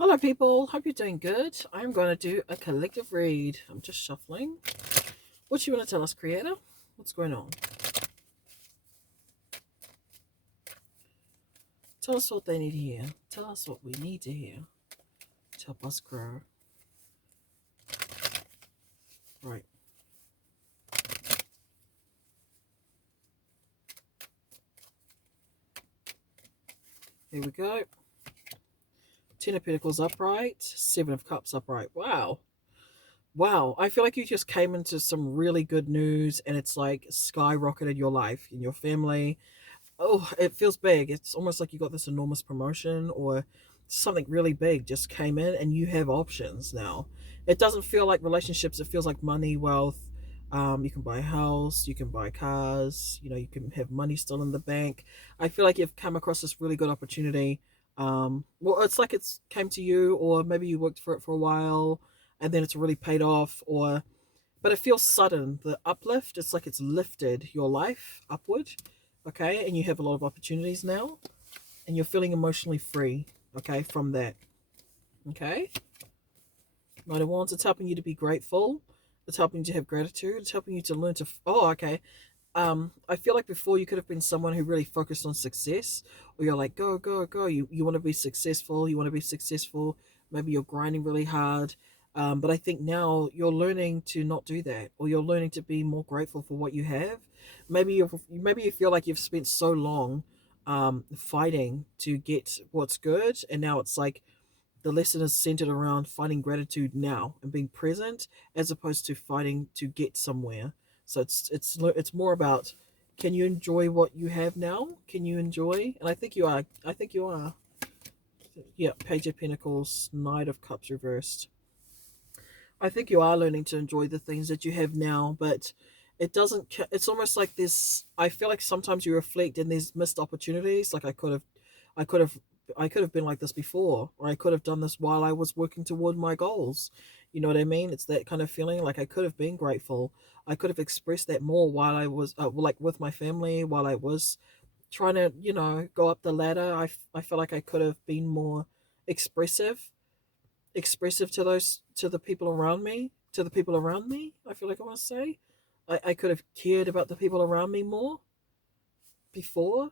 Hello, people. Hope you're doing good. I'm going to do a collective read. I'm just shuffling. What you want to tell us, Creator? What's going on? Tell us what they need to hear. Tell us what we need to hear to help us grow. Right. Here we go. Ten of Pentacles upright. Seven of Cups upright. Wow. Wow. I feel like you just came into some really good news and it's like skyrocketed your life and your family. Oh, it feels big. It's almost like you got this enormous promotion or something really big just came in and you have options now. It doesn't feel like relationships, it feels like money, wealth. You can buy a house, you can buy cars, you can have money still in the bank. I feel like you've come across this really good opportunity. Well, it's like it's came to you, or maybe you worked for it for a while and then it's really paid off, or but it feels sudden. The uplift, it's like it's lifted your life upward, okay? And you have a lot of opportunities now, and you're feeling emotionally free, okay, from that, okay? Knight of Wands, it's helping you to be grateful. It's helping you to have gratitude. It's helping you to learn to, oh, okay. I feel like before you could have been someone who really focused on success, or you're like, go, go, go. You want to be successful. You want to be successful. Maybe you're grinding really hard. But I think now you're learning to not do that, or you're learning to be more grateful for what you have. Maybe you feel like you've spent so long fighting to get what's good, and now it's like the lesson is centered around finding gratitude now and being present as opposed to fighting to get somewhere. So it's more about, can you enjoy what you have now? Can you enjoy? And I think you are. I think you are. Yeah, Page of Pentacles, Knight of Cups reversed. I think you are learning to enjoy the things that you have now, but it doesn't. It's almost like this. I feel like sometimes you reflect and there's missed opportunities. Like I could have, I could have been like this before, or I could have done this while I was working toward my goals. You know what I mean? It's that kind of feeling. Like I could have been grateful. I could have expressed that more while I was, like with my family, while I was trying to, go up the ladder. I feel like I could have been more expressive to the people around me, I feel like I want to say I could have cared about the people around me more before.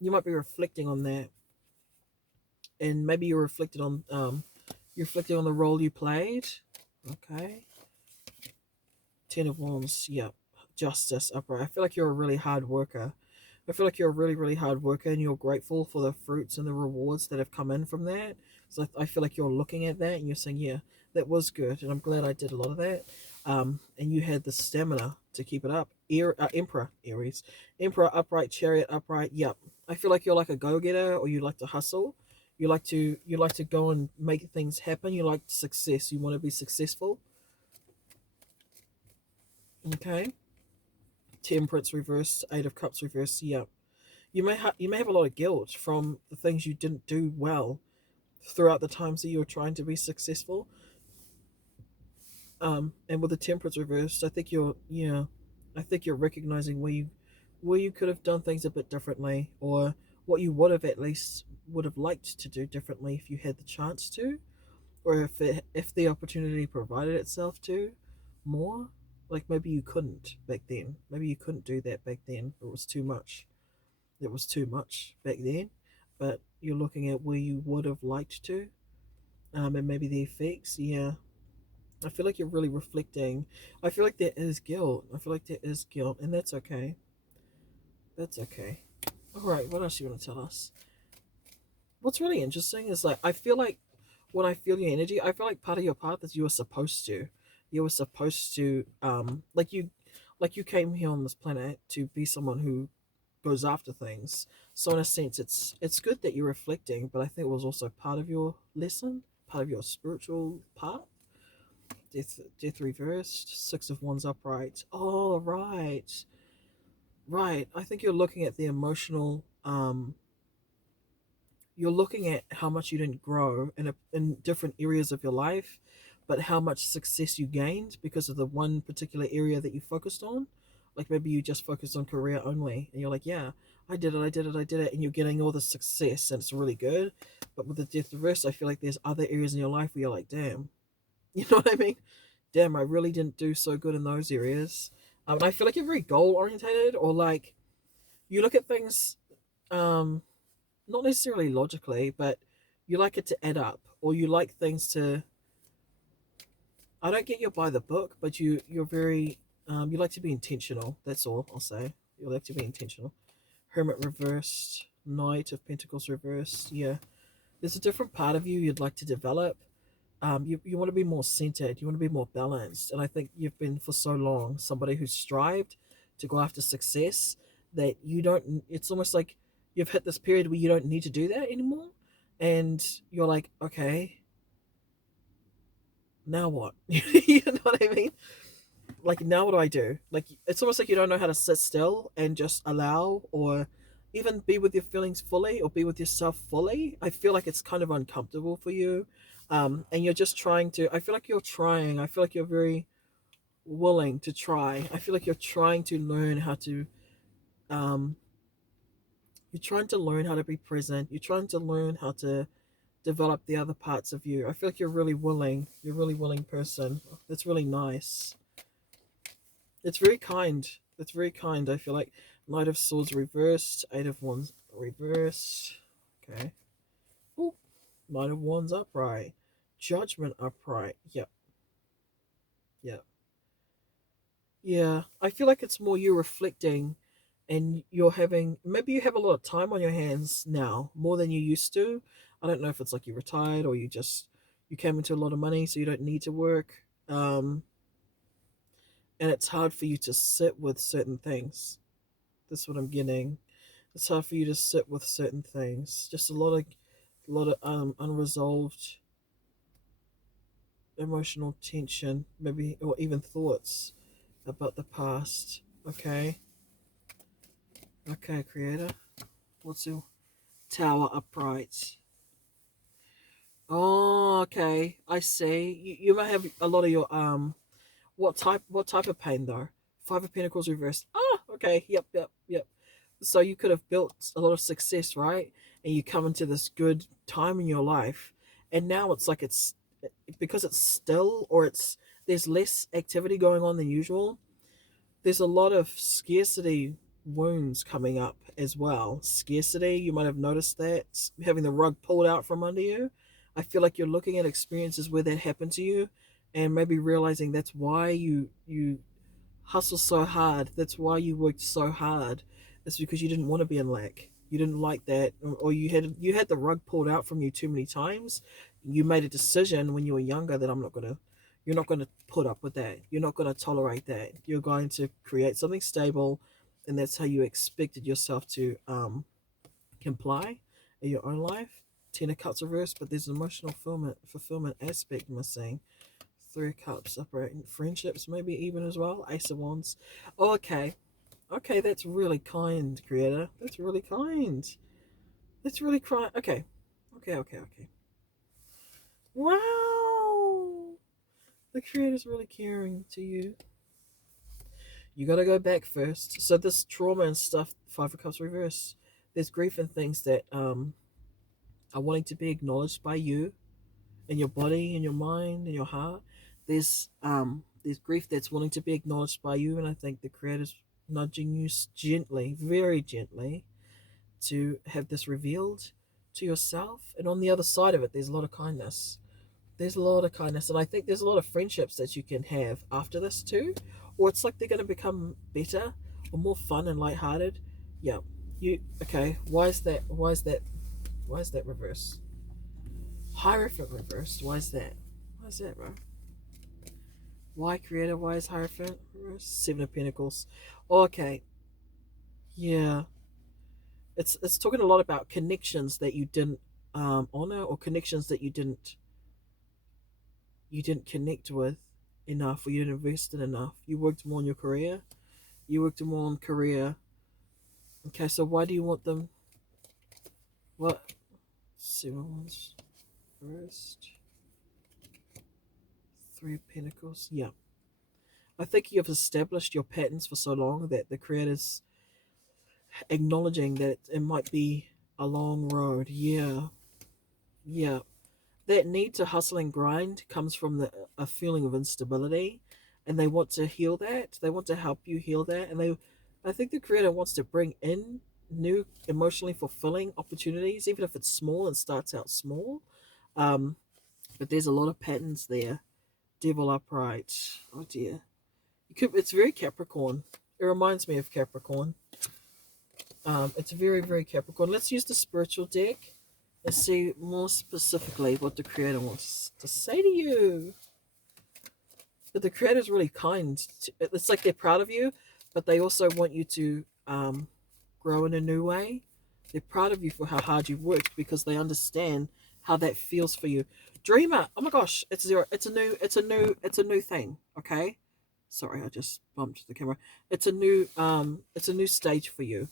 You might be reflecting on that, and maybe you're reflecting on the role you played. Okay. Ten of Wands. Yep. Justice upright. I feel like you're a really hard worker. I feel like you're a really, really hard worker and you're grateful for the fruits and the rewards that have come in from that. So I feel like you're looking at that and you're saying, yeah, that was good. And I'm glad I did a lot of that. And you had the stamina to keep it up. Emperor, Aries. Emperor upright, Chariot upright. Yep. I feel like you're like a go-getter, or you like to hustle. You like to go and make things happen. You like success. You want to be successful. Okay. Temperance reversed, Eight of Cups reversed. Yep. You may have a lot of guilt from the things you didn't do well throughout the times that you were trying to be successful. And with the Temperance reversed, I think you're recognizing where you could have done things a bit differently, or what you would have liked to do differently if you had the chance to, or if the opportunity provided itself to more. Like maybe you couldn't back then. Maybe you couldn't do that back then. It was too much. It was too much back then. But you're looking at where you would have liked to, and maybe the effects. Yeah, I feel like you're really reflecting. I feel like there is guilt. I feel like there is guilt, and that's okay. That's okay. All right, what else you want to tell us? What's really interesting is, like, I feel like when I feel your energy, I feel like part of your path is you were supposed to, like you came here on this planet to be someone who goes after things. So in a sense, it's good that you're reflecting, but I think it was also part of your lesson, part of your spiritual path. Death reversed, Six of Wands upright. Oh, right, right. I think you're looking at the emotional. You're looking at how much you didn't grow in different areas of your life, but how much success you gained because of the one particular area that you focused on. Like maybe you just focused on career only, and you're like, yeah, I did it, I did it, I did it, and you're getting all the success, and it's really good. But with the death reverse, I feel like there's other areas in your life where you're like, damn, you know what I mean? Damn, I really didn't do so good in those areas. And I feel like you're very goal orientated, or like you look at things, um, not necessarily logically, but you like it to add up, or you like things to. I don't get you by the book, but you're very you like to be intentional. That's all I'll say. You like to be intentional. Hermit reversed, Knight of Pentacles reversed. Yeah, there's a different part of you you'd like to develop. You want to be more centered. You want to be more balanced. And I think you've been for so long somebody who's strived to go after success that you don't. It's almost like you've hit this period where you don't need to do that anymore, and you're like, okay, now what? You know what I mean? Like, now what do I do? Like, it's almost like you don't know how to sit still and just allow, or even be with your feelings fully, or be with yourself fully. I feel like it's kind of uncomfortable for you, and you're just trying to. I feel like you're trying. I feel like you're very willing to try. I feel like you're trying to learn how to. Um, you're trying to learn how to be present. You're trying to learn how to develop the other parts of you. I feel like you're really willing. You're a really willing person. That's really nice. It's very kind. It's very kind. I feel like Knight of Swords reversed, Eight of Wands reversed. Okay. Ooh, Knight of Wands upright. Judgment upright. Yep. Yep. Yeah. I feel like it's more you reflecting, and you're having, maybe you have a lot of time on your hands now, more than you used to. I don't know if it's like you retired, or you came into a lot of money so you don't need to work. And it's hard for you to sit with certain things. That's what I'm getting. It's hard for you to sit with certain things. Just a lot of unresolved emotional tension, maybe, or even thoughts about the past. Okay, okay, Creator. What's your Tower upright? Oh, okay. I see. You might have a lot of your What type of pain though? Five of Pentacles reversed. Oh, okay. Yep, yep, yep. So you could have built a lot of success, right? And you come into this good time in your life, and now it's like it's because it's still, or it's there's less activity going on than usual. There's a lot of scarcity wounds coming up as well. Scarcity, you might have noticed that, having the rug pulled out from under you. I feel like you're looking at experiences where that happened to you, and maybe realizing that's why you hustle so hard. That's why you worked so hard. It's because you didn't want to be in lack. You didn't like that, or you had the rug pulled out from you too many times. You made a decision when you were younger that you're not gonna put up with that. You're not gonna tolerate that. You're going to create something stable, and that's how you expected yourself to comply in your own life. Ten of Cups reversed, but there's an emotional fulfillment aspect missing. Three of Cups upright. Friendships maybe even as well. Ace of Wands. Oh, okay. Okay, that's really kind, Creator. That's really kind. That's really kind. Okay. Okay, okay, okay. Wow. The Creator's really caring to you. You gotta go back first. So this trauma and stuff, Five of Cups reverse. There's grief and things that are wanting to be acknowledged by you, in your body, in your mind, in your heart. There's grief that's wanting to be acknowledged by you, and I think the Creator's nudging you gently, very gently, to have this revealed to yourself. And on the other side of it, there's a lot of kindness. There's a lot of kindness, and I think there's a lot of friendships that you can have after this too, or it's like they're going to become better or more fun and lighthearted. Yeah, you okay? Why is that? Why is that? Why is that reverse? Hierophant reversed. Why is that? Why is that, bro? Why Creator? Why is Hierophant reversed? Seven of Pentacles. Okay, yeah. It's talking a lot about connections that you didn't honor, or connections that you didn't connect with enough, or you didn't invest in enough. You worked more on your career. You worked more on career. Okay, so why do you want them? What? Seven ones first. Three of Pentacles. Yeah. I think you've established your patterns for so long that the creators acknowledging that it might be a long road. Yeah, yeah. That need to hustle and grind comes from a feeling of instability, and they want to heal that. They want to help you heal that, and I think the creator wants to bring in new emotionally fulfilling opportunities, even if it's small and starts out small. Um, but there's a lot of patterns there. Devil upright. Oh dear. It's very Capricorn. It reminds me of Capricorn. It's very, very Capricorn. Let's use the spiritual deck and see more specifically what the creator wants to say to you. But the creator is really kind. It's like they're proud of you, but they also want you to grow in a new way. They're proud of you for how hard you've worked because they understand how that feels for you. Dreamer, oh my gosh, it's zero. It's a new thing. Okay, sorry, I just bumped the camera. It's a new stage for you.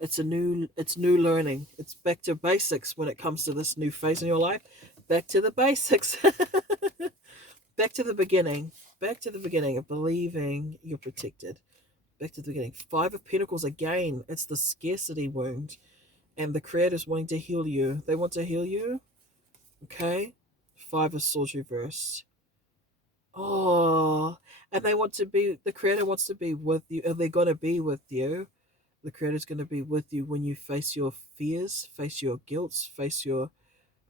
It's new learning. It's back to basics when it comes to this new phase in your life. Back to the basics. Back to the beginning. Back to the beginning of believing you're protected. Back to the beginning. Five of Pentacles again. It's the scarcity wound. And the creator's wanting to heal you. They want to heal you. Okay. Five of Swords reversed. Oh. And the creator wants to be with you. And they're going to be with you. The creator's going to be with you when you face your fears, face your guilt, face your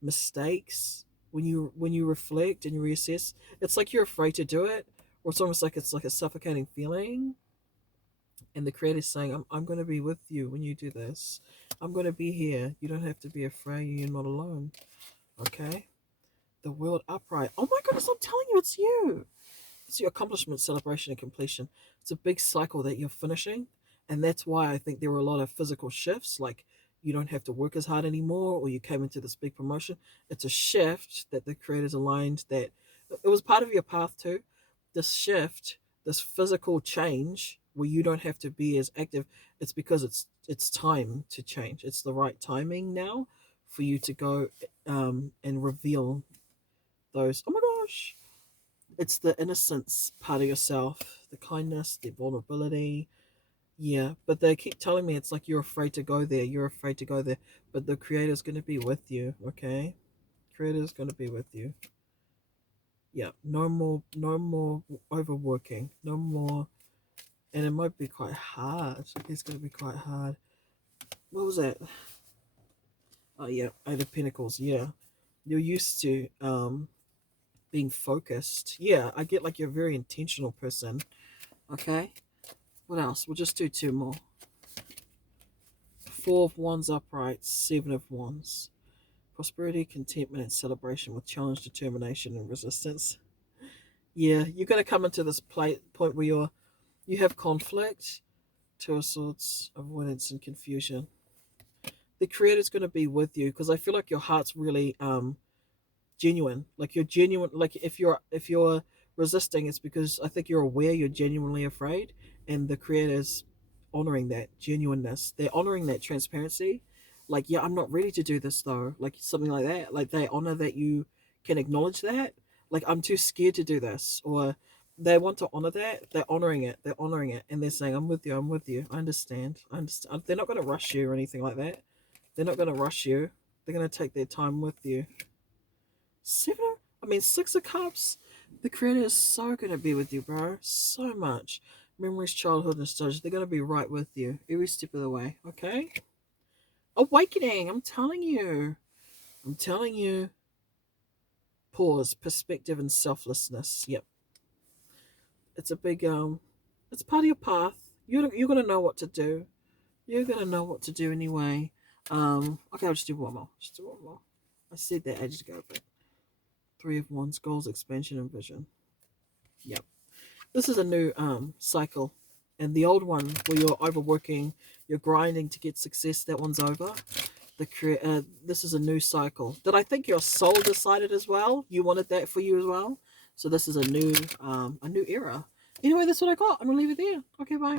mistakes. When you reflect and you reassess, it's like you're afraid to do it, or it's like a suffocating feeling. And the creator's saying, I'm going to be with you when you do this. I'm going to be here. You don't have to be afraid. You're not alone. Okay? The world upright. Oh my goodness, I'm telling you, it's you. It's your accomplishment, celebration, and completion. It's a big cycle that you're finishing. And that's why I think there were a lot of physical shifts, like you don't have to work as hard anymore, or you came into this big promotion. It's a shift that the creators aligned, that it was part of your path too. This shift, this physical change where you don't have to be as active, it's because it's time to change. It's the right timing now for you to go and reveal those. Oh my gosh. It's the innocence part of yourself, the kindness, the vulnerability. Yeah, but they keep telling me it's like you're afraid to go there. You're afraid to go there. But the creator's going to be with you, okay? Creator's going to be with you. Yeah, no more overworking. No more. And it might be quite hard. It's going to be quite hard. What was that? Oh, yeah, Eight of Pentacles. Yeah. You're used to being focused. Yeah, I get like you're a very intentional person. Okay? What else? We'll just do two more. Four of Wands upright, Seven of Wands. Prosperity, contentment, and celebration with challenge, determination, and resistance. Yeah, you're going to come into this point where you have conflict, Two of Swords, avoidance, and confusion. The Creator's going to be with you because I feel like your heart's really genuine. Like you're genuine. Like if you're resisting, it's because I think you're aware you're genuinely afraid, and the Creator's honoring that genuineness. They're honoring that transparency. Like, yeah, I'm not ready to do this though. Like something like that. Like they honor that you can acknowledge that. Like I'm too scared to do this, or they want to honor that. They're honoring it. They're honoring it, and they're saying, "I'm with you. I'm with you. I understand. I understand." They're not going to rush you or anything like that. They're not going to rush you. They're going to take their time with you. Six of Cups. The Creator is so going to be with you, bro. So much. Memories, childhood, nostalgia. They're going to be right with you every step of the way. Okay? Awakening. I'm telling you. I'm telling you. Pause. Perspective and selflessness. Yep. It's a big it's part of your path. You're going to know what to do. You're going to know what to do anyway. Okay, I'll just do one more. Just do one more. I said that ages ago, but Three of Wands, goals, expansion, and vision. Yep. This is a new cycle. And the old one where you're overworking, you're grinding to get success, that one's over. This is a new cycle that I think your soul decided as well. You wanted that for you as well. So this is a new era. Anyway, that's what I got. I'm gonna leave it there. Okay, bye.